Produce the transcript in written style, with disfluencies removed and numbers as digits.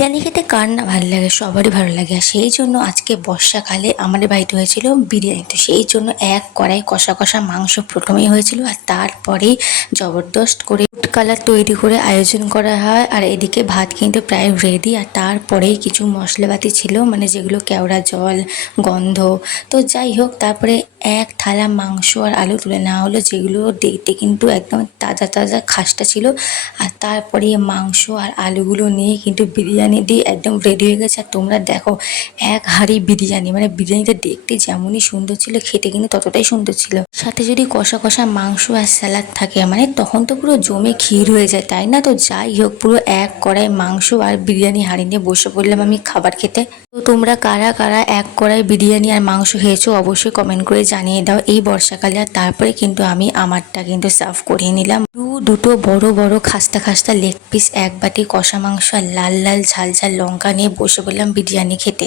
বিরিয়ানি খেতে কার না ভালো লাগে, সবারই ভালো লাগে। আর সেই জন্য আজকে বর্ষাকালে আমাদের বাড়িতে হয়েছিল বিরিয়ানি। তো সেই জন্য এক কড়াই কষা কষা মাংস প্রথমেই হয়েছিল, আর তারপরেই জবরদস্ত করে ফুড কালার তৈরি করে আয়োজন করা হয়। আর এদিকে ভাত কিন্তু প্রায় রেডি, আর তারপরেই কিছু মশলাপাতি ছিল, মানে যেগুলো কেওড়া জল, গন্ধ। তো যাই হোক, তারপরে এক থালা মাংস আর আলু তুলে নেওয়া হলো, যেগুলো দেখতে কিন্তু একদম তাজা তাজা খাসটা ছিল। আর তারপরে মাংস আর আলুগুলো নিয়ে কিন্তু বিরিয়ানি দিয়ে একদম রেডি হয়ে গেছে। আর তোমরা দেখো, এক হাঁড়ি বিরিয়ানি, মানে বিরিয়ানিটা দেখতে যেমনই সুন্দর ছিল, খেতে কিন্তু ততটাই সুন্দর ছিল। সাথে যদি কষা কষা মাংস আর স্যালাড থাকে, মানে তখন তো পুরো জমে ক্ষীর হয়ে যায়, তাই না? তো যাই হোক, পুরো এক কড়াই মাংস আর বিরিয়ানি হাঁড়ি নিয়ে বসে পড়লাম আমি খাবার খেতে। তো তোমরা কারা কারা এক কড়াই বিরিয়ানি আর মাংস খেয়েছো অবশ্যই কমেন্ট করে জানিয়ে দাও এই বর্ষাকালে। আর তারপরে কিন্তু আমি আমারটা কিন্তু সার্ভ করে নিলাম। দুটো বড় বড় খাস্তা খাস্তা লেগ পিস, এক বাটি কষা মাংস আর লাল লাল ঝাল ঝাল লঙ্কা নিয়ে বসে পড়লাম বিরিয়ানি খেতে।